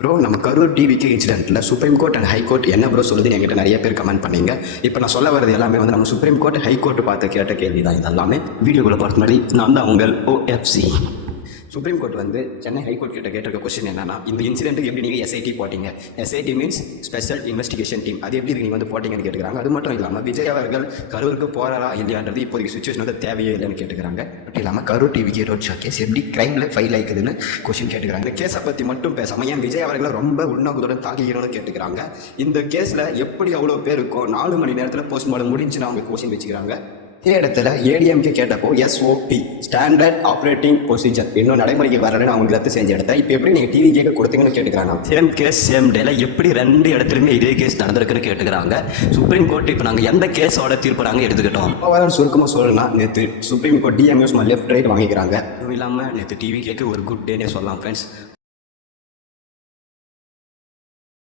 Bro நம்ம கரூர் டிவிக்கு இன்சிடென்ட்டில் supreme court and high court என்ன ப்ரோ சொல்லுதுன்னு என்கிட்ட நிறைய பேர் கமெண்ட் பண்ணீங்க. இப்போ நான் சொல்ல வரது எல்லாமே வந்து நம்ம சுப்ரீம் கோர்ட் ஹை கோர்ட் பார்த்து கேட்ட கேள்வி தான். இது எல்லாமே வீடியோக்குள்ள பார்த்து முன்னாடி நான் தான் உங்கள் OFC. சுப்ரீம் கோர்ட் வந்து சென்னை ஹைகோர்ட் கிட்ட கேட்டிருக்க கொஸ்டின் என்னன்னா, இந்த இன்சிடென்ட்டுக்கு எப்படி நீங்கள் SIT போட்டீங்க? SIT means special investigation team. அது எப்படி நீங்கள் வந்து போட்டீங்கன்னு கேட்டுக்கிறாங்க. அது மட்டும் இல்லாமல் விஜய் அவர்கள் கரூருக்கு போகிறாரா இல்லையான்றது இப்போதைக்கு சுச்சுவேஷன் வந்து தேவையே இல்லைன்னு கேட்டுக்கிறாங்க. மட்டும் இல்லாமல் கரூர் டிவிக்கு ரோட் ஷோ கேஸ் எப்படி கிரைமில் ஃபைல் ஆகிக்குதுன்னு கொஸ்டின் கேட்டுக்கிறாங்க. இந்த கேஸை பற்றி மட்டும் பேசாமல் ஏன் விஜய் அவர்களை ரொம்ப உண்ணாகுதுடன் தாக்கிக்கணும்னு கேட்டுக்கிறாங்க. இந்த கேஸில் எப்படி அவ்வளோ பேர் இருக்கும் 4 மணி நேரத்தில் போஸ்ட்மார்ட்டம் முடிஞ்சுன்னு அவங்க கொஸ்டின் வச்சுக்கிறாங்க. இதே இடத்துல ADMK கேட்டப்போ SOP ஸ்டாண்டர்ட் ஆப்ரேட்டிங் ப்ரொசீஜர் இன்னும் நடைமுறைக்கு வரலன்னு அவங்க ரத்து செஞ்ச இடத்த இப்போ எப்படி நீங்கள் டிவி கேட்க கொடுத்தீங்கன்னு கேட்டுக்கிறாங்க. சேம் கேஸ் சேம் டேல எப்படி 2 இடத்துலையுமே இதே கேஸ் நடந்திருக்குன்னு கேட்டுக்கிறாங்க. சுப்ரீம் கோர்ட் இப்போ நாங்கள் எந்த கேஸோட தீர்ப்பு நாங்கள் எடுத்துக்கிட்டோம் சுருக்கமாக சொல்லணும்னா, நேற்று supreme court DMS left right வாங்கிக்கிறாங்க. அதுவும் இல்லாமல் நேற்று டிவி கேட்க ஒரு குட் டேனே சொல்லலாம் ஃப்ரெண்ட்ஸ்.